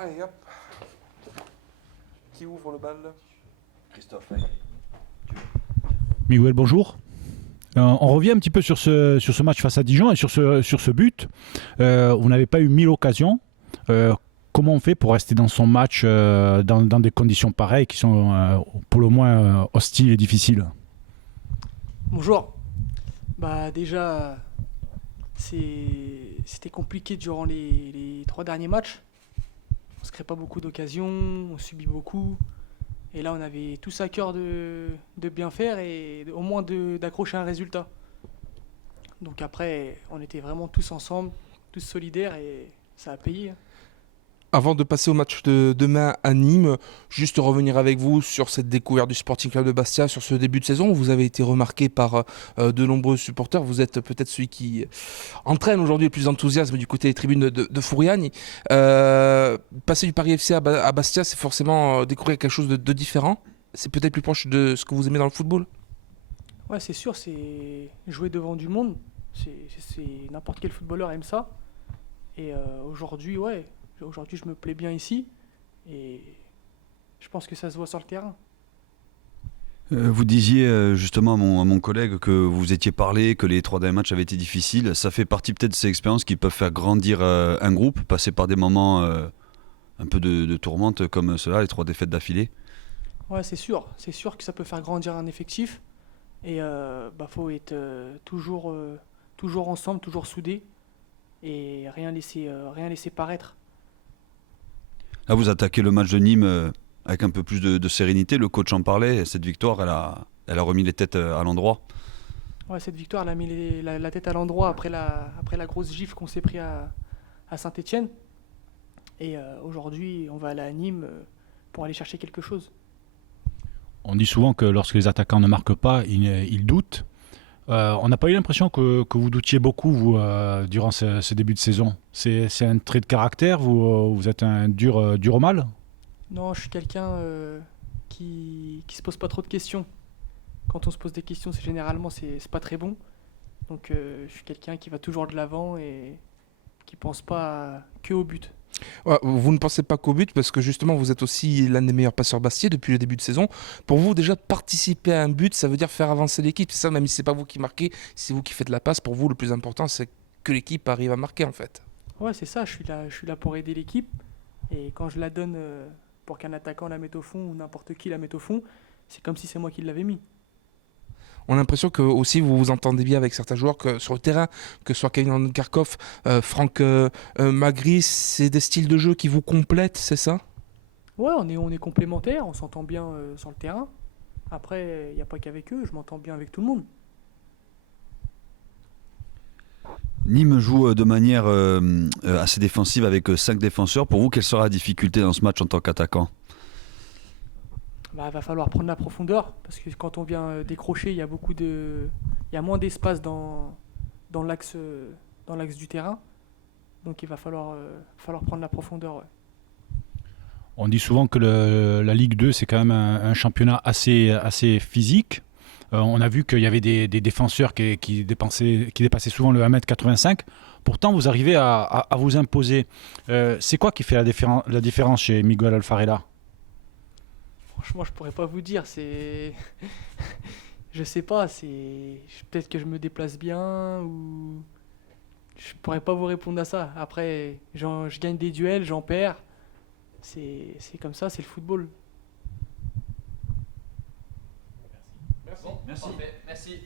Allez, hop. Qui ouvre le bal? Christophe. Miguel, bonjour. On revient un petit peu sur ce match face à Dijon et sur ce but. Vous n'avez pas eu 1000 occasions. Comment on fait pour rester dans son match dans des conditions pareilles qui sont pour le moins hostiles et difficiles? Bonjour. Déjà, c'était compliqué durant les 3 derniers matchs. On se crée pas beaucoup d'occasions, on subit beaucoup. Et là, on avait tous à cœur de bien faire et au moins d'accrocher un résultat. Donc après, on était vraiment tous ensemble, tous solidaires et ça a payé. Avant de passer au match de demain à Nîmes, juste revenir avec vous sur cette découverte du Sporting Club de Bastia, sur ce début de saison. Vous avez été remarqué par de nombreux supporters. Vous êtes peut-être celui qui entraîne aujourd'hui le plus d'enthousiasme du côté des tribunes de Fouriagne. Passer du Paris FC à Bastia, c'est forcément découvrir quelque chose de différent. C'est peut-être plus proche de ce que vous aimez dans le football. Ouais, c'est sûr, c'est jouer devant du monde. N'importe quel footballeur aime ça. Et aujourd'hui, je me plais bien ici et je pense que ça se voit sur le terrain. Vous disiez justement à mon collègue que vous étiez parlé, que les 3 derniers matchs avaient été difficiles. Ça fait partie peut-être de ces expériences qui peuvent faire grandir un groupe, passer par des moments un peu de tourmente comme cela, les 3 défaites d'affilée. Ouais, c'est sûr que ça peut faire grandir un effectif et faut être toujours ensemble, toujours soudés et rien laisser paraître. Là, vous attaquez le match de Nîmes avec un peu plus de sérénité. Le coach en parlait. Cette victoire, elle a remis les têtes à l'endroit. Ouais, cette victoire, elle a mis la tête à l'endroit après la grosse gifle qu'on s'est pris à Saint-Étienne. Et aujourd'hui, on va aller à Nîmes pour aller chercher quelque chose. On dit souvent que lorsque les attaquants ne marquent pas, ils doutent. On n'a pas eu l'impression que vous doutiez beaucoup, vous, durant ce début de saison. C'est un trait de caractère? Vous êtes un dur au mal? Non, je suis quelqu'un qui se pose pas trop de questions. Quand on se pose des questions, c'est pas très bon. Donc je suis quelqu'un qui va toujours de l'avant et qui pense pas que au but. Ouais, vous ne pensez pas qu'au but parce que justement vous êtes aussi l'un des meilleurs passeurs bastiais depuis le début de saison. Pour vous déjà participer à un but, ça veut dire faire avancer l'équipe. C'est ça, même si c'est pas vous qui marquez, c'est vous qui faites la passe. Pour vous le plus important c'est que l'équipe arrive à marquer en fait. Ouais, c'est ça, je suis là pour aider l'équipe. Et quand je la donne pour qu'un attaquant la mette au fond ou n'importe qui la mette au fond, c'est comme si c'est moi qui l'avais mis. On a l'impression que aussi vous vous entendez bien avec certains joueurs que sur le terrain, que ce soit Kevin Karkov, Franck Magri, c'est des styles de jeu qui vous complètent, c'est ça? Ouais, on est complémentaires, on s'entend bien sur le terrain. Après, il n'y a pas qu'avec eux, je m'entends bien avec tout le monde. Nîmes joue de manière assez défensive avec 5 défenseurs. Pour vous, quelle sera la difficulté dans ce match en tant qu'attaquant? Va falloir prendre la profondeur parce que quand on vient décrocher, il y a moins d'espace dans l'axe du terrain. Donc il va falloir prendre la profondeur. Ouais. On dit souvent que la Ligue 2, c'est quand même un championnat assez physique. On a vu qu'il y avait des défenseurs qui dépassaient souvent le 1m85. Pourtant, vous arrivez à vous imposer. C'est quoi qui fait la différence chez Miguel Alfarella? Franchement, je pourrais pas vous dire. Je sais pas. Peut-être que je me déplace bien ou je pourrais pas vous répondre à ça. Après, je gagne des duels, j'en perds. C'est comme ça, c'est le football. Merci. Merci.